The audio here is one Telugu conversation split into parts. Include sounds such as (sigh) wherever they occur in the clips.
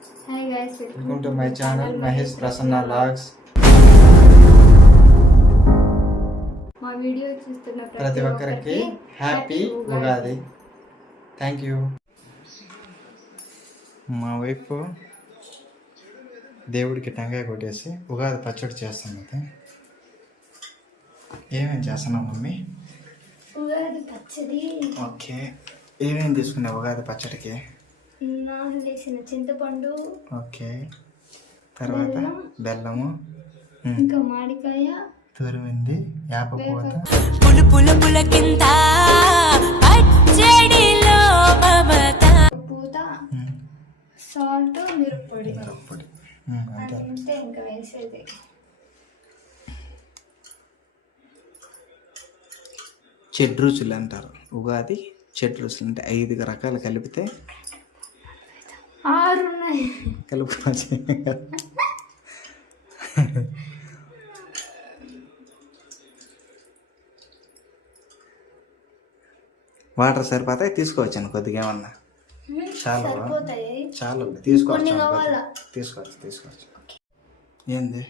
Welcome to my channel Mahesh Prasanna logs మా వీడియో చూస్తున్న ప్రతి ఒక్కరికి హ్యాపీ ఉగాది థ్యాంక్ యూ మా వైఫ్ దేవుడికి టెంకాయ కొట్టేసి ఉగాది పచ్చడి చేస్తున్నది ఏమేమి చేస్తున్నావు మమ్మీ? ఉగాది పచ్చడి. ఓకే. ఏమేమి తీసుకున్నావు ఉగాది పచ్చడికి? చింతపండు ఓకే. తర్వాత బెల్లం. బెల్లము ఇంకా మామిడికాయ తురిమింది వేపపూత పులు పులు పులకింత పచ్చడిలో మమత పూత ఉమ్, సాల్ట్ మిరప్పొడి. మిరప్పొడి. అంతే. ఇంకా వేసేది. చెడ్ రుచులు అంటారు. ఉగాది చెడ్ రుచులు అంటే ఐదు రకాలు కలిపితే ఆరు ఉన్నాయి కలుపుకోవచ్చు వాటర్ సరిపోతాయి? తీసుకోవచ్చాను కొద్దిగా ఏమన్నా. చాలా చాలా తీసుకోవచ్చు. తీసుకోవచ్చు తీసుకోవచ్చు. ఏంది?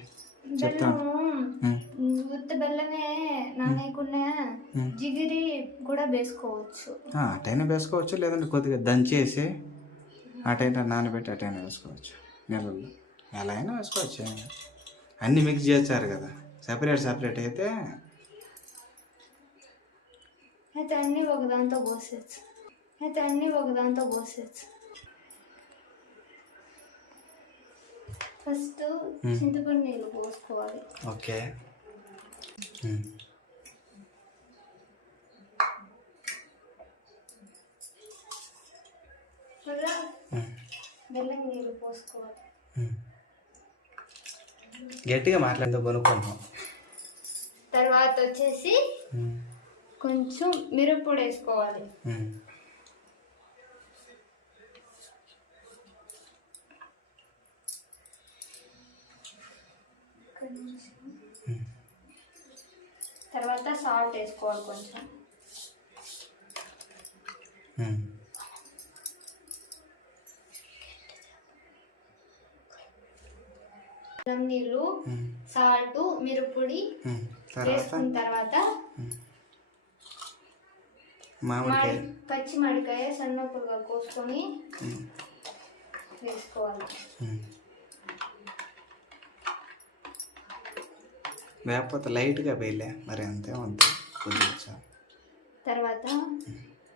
చెప్తాను. ఉత్త బెల్లమే జిగిరి కూడా వేసుకోవచ్చు. అటైనా వేసుకోవచ్చు లేదంటే కొద్దిగా దంచేసి అటైనా నానబెట్టి అటైనా వేసుకోవచ్చు. నీళ్ళల్లో ఎలా అయినా వేసుకోవచ్చు. అన్నీ మిక్స్ చేస్తారు కదా. సపరేట్ సపరేట్ అయితే అయితే అన్నీ ఒక దాంతో పోసేచ్చు అయితే అన్నీ ఒక దాంతో పోసేచ్చు ఫస్ట్ చింతపండు నీళ్ళు పోసుకోవాలి. ఓకే. బెల్లం నీళ్ళు పోసుకోవాలి. గట్టిగా మాట్లాడితే కొనుక్కుంటాం తర్వాత వచ్చేసి. కొంచెం మిరప్పొడి వేసుకోవాలి. తర్వాత సాల్ట్ వేసుకోవాలి కొంచెం బెల్లం నీళ్ళు. సాల్ట్. తర్వాత వేసుకున్న తర్వాత మామిడికాయ మాడి పచ్చి మామిడికాయ సన్నపులుగా కోసుకొని. వేసుకోవాలి. లేకపోతే లైట్గా వేయలే మరి అంతే చాలు. తర్వాత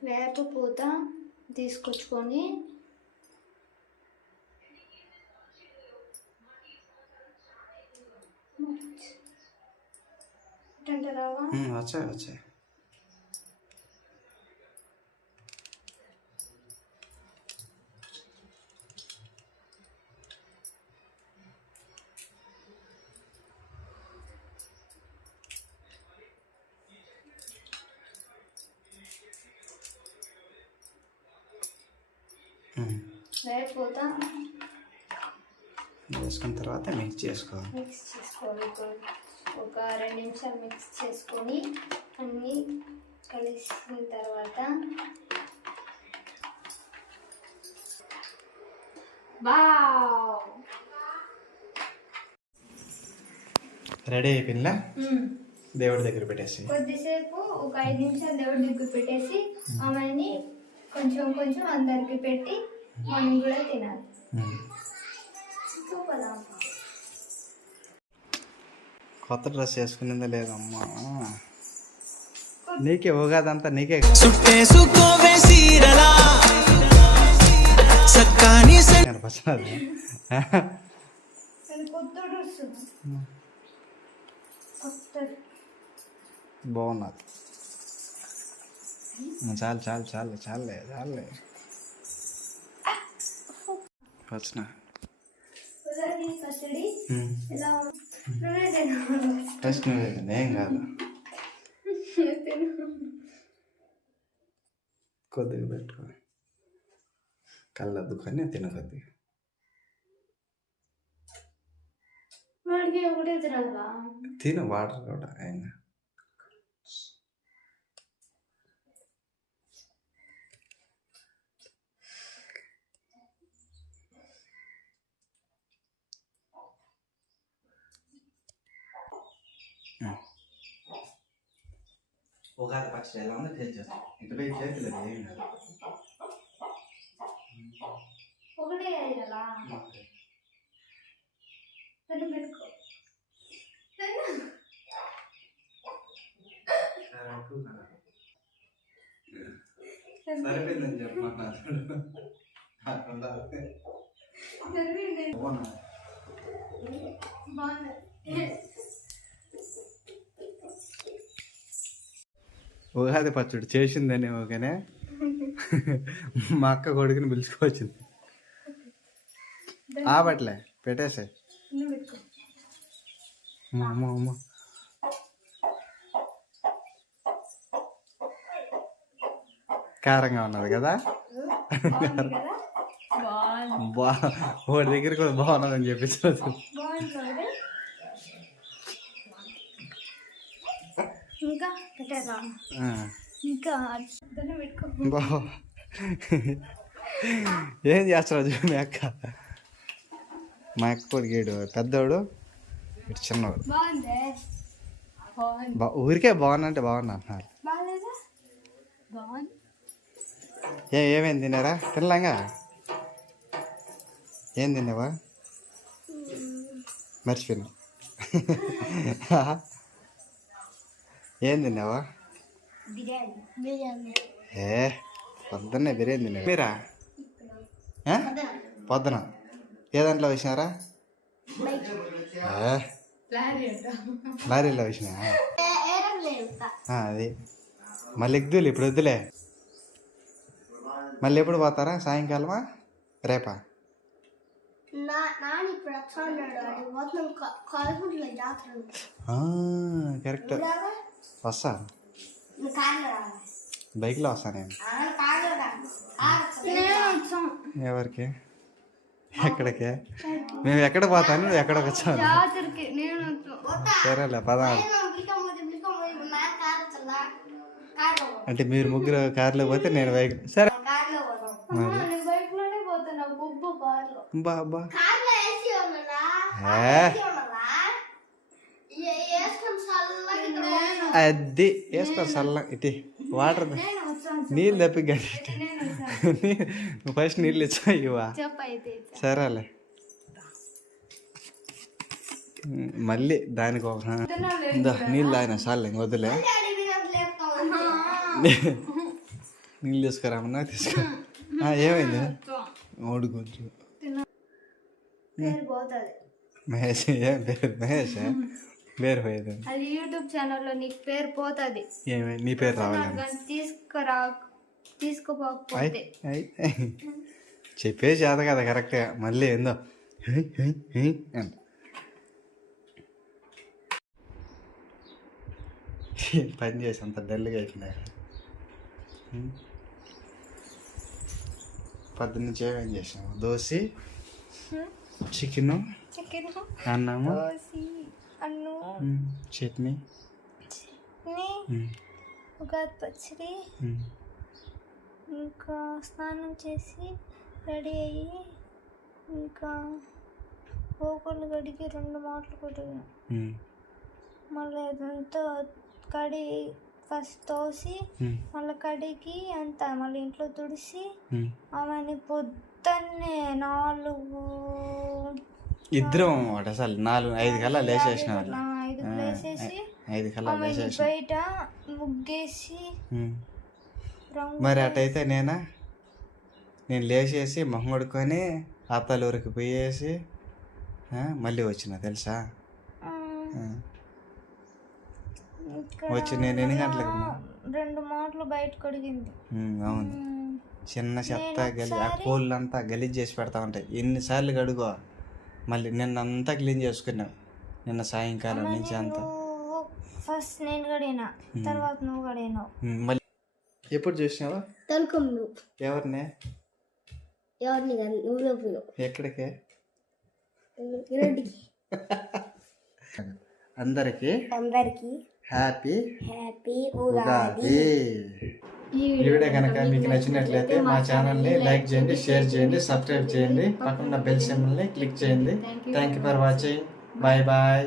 వేప పూత తీసుకొచ్చుకొని వచ్చాయి వచ్చాయి. వేసుకున్న తర్వాత మిక్స్ చేసుకోవాలి. మిక్స్ చేసుకోవాలి ఒక రెండు నిమిషాలు మిక్స్ చేసుకొని అన్నీ కలిసిన తర్వాత రెడీ అయిపోయిందా? దేవుడి దగ్గర పెట్టేసి. కొద్దిసేపు ఒక ఐదు నిమిషాలు దేవుడి దగ్గర పెట్టేసి ఆమెని కొంచెం కొంచెం అందరికి పెట్టి మనం కూడా తినాలి. కొత్త డ్రెస్ వేసుకునిందా లేదమ్మా. నీకే ఉగాదంతా నీకే కనపచ్చినది బాగున్నది. చాలు చాలు చాలు చాలే చాలే. వచ్చిన. ఉగాది ఫస్ట్ నువ్వే తిను, ఏం కాదు కొద్దిగా పెట్టుకో కళ్ళద్దుకొని తిన కొద్దిగా తిన వాటర్ కూడా అయినా ఉగాది పచ్చడి ఎలా ఉందో తెలిచేస్తాం ఇటు పోయి చేతులు ఏం ఒకటే పెన్ను పెట్టుకో పెన్ను సరిపోయిందని చెప్పమన్నారు సరిపోయింది బాగుంది ఉగాది పచ్చడి చేసిందని ఓకేనే? (laughs) మా అక్క కొడుకుని పిలుచుకోవచ్చింది. ఆపట్లే పెట్టేసే. అమ్మ అమ్మ కారంగా ఉన్నది కదా? వాడి దగ్గరికి కూడా బాగున్నదని చెప్పించదు బాగుంది చూడండి. ఇంకా ఇంకా ఏం చేస్తాడు మీ అక్క? మా అక్క కొడుకేడు పెద్దోడు ఇటు చిన్నవాడు బా ఊరికే బాగున్నా అంటున్నారు. బాగాలేదా? బాగుంది. ఏ ఏమేం తిన్నారా? తినలాగా? ఏం తిన్నావా? మర్చిపోయినా. (laughs) ఏం తిన్నావా? ఏ పొద్దున్నే బిర్యానీ తిన్నా మీరా? పొద్దున. ఏ దాంట్లో వేసినారా? ఏ, లారీలో వేసినా అది. మళ్ళీ ఎగ్దులు ఇప్పుడు వద్దులే. మళ్ళీ ఎప్పుడు పోతారా? సాయంకాలమా? రేపా? కరెక్ట్. వస్తా? బైక్లో వస్తా నేను. ఆ, కార్లో రావాలి ఆ, నేను వచ్చాం. ఎవరికి? ఎక్కడికి? మేము ఎక్కడ పోతాను నువ్వు ఎక్కడికి వచ్చాను సరేలే పదా. అంటే మీరు ముగ్గురు కార్లో పోతే నేను బైక్ సరే. కార్లో పోదాం అమ్మా, నేను బైక్లోనే పోతున్నా బొబ్బు కార్లో బా బా కార్లో ఏసీ ఉన్నదా ఏ ఏసీ ఉన్నదా ఏ- వేసుకొని చల్లగా ఇద్దరు పోతాం. అది వేసుకో చల్ల ఇటు వాటర్ నీళ్ళు తప్పి గడి ఫస్ట్ నీళ్ళు ఇచ్చా. ఇవా సరేలే. మళ్ళీ దానికి ఒక ఇందా నీళ్ళు తాగిన చాలు ఇంక లేపుతాం నీళ్ళు తీసుకురామన్నా తీసుకో ఆ, ఏమైంది? ఓడి కొంచెం. మహేష్ ఏం పేరు మహేష్? పేరు పోయేది అది యూట్యూబ్ ఛానల్లో నీకు పేరు పోతుంది. ఏమై నీ పేరు రావాలి తీసుకురా ఐ చెప్పేసి చేత కదా కరెక్ట్గా. మళ్ళీ ఏందో. అంట. పని చేసి అంత డల్గా అయిపోయింది. పొద్దున్న ఏమేం చేసినావు? దోశ చికెన్ చికెన్ అన్నము అన్ను. చట్నీ. ని, ఉం, ఉగాది పచ్చడి. ఇంకా స్నానం చేసి రెడీ అయ్యి ఇంకా పోకలు గడికి రెండు మాటలు కొట్టిన. మళ్ళీ అదంతా కడి ఫస్ట్ తోసి మళ్ళీ కడిగి అంతా మళ్ళీ ఇంట్లో తుడిసి. ఆమెని పొద్దున్నే నాలుగు ఇద్దరం ఒకటి అసలు నాలుగు ఐదు కల్లా లేచేసిన వాళ్ళు ఐదు కల్లా లేచేసిన బయట ముగ్గేసి మరి అటైతే నేనా? నేను లేచేసి మొహం కొడుకొని అత్తలూరికి పోయేసి మళ్ళీ వచ్చిన తెలుసా? వచ్చి నేను ఎన్ని గంటలకు రెండు మాటలు బయట కడిగింది. అవును. చిన్న చెత్త గలి ఆ కోళ్ళంతా గలీజ్ చేసి పెడతా ఉంటాయి. ఎన్నిసార్లు కడుగో మళ్ళీ నిన్నంతా క్లీన్ చేసుకున్నావు నిన్న సాయంకాలం నుంచి అంతా. ఫస్ట్ నేను కడిగిన తర్వాత నువ్వు కడిగినావు. మళ్ళీ ఎప్పుడు చూసినావా? తనుకం నువ్వు. ఎవరిని? ఎవరిని కానీ నువ్వులో పోయావు ఎక్కడికి? ఇరటికి. అందరికీ అందరికి హ్యాపీ హ్యాపీ ఉగాది. ఈ వీడియో కనుక మీకు నచ్చినట్లయితే మా ఛానల్ని లైక్ చేయండి షేర్ చేయండి సబ్స్క్రైబ్ చేయండి. పక్కన బెల్ సింబల్ని క్లిక్ చేయండి. Thank you for watching bye bye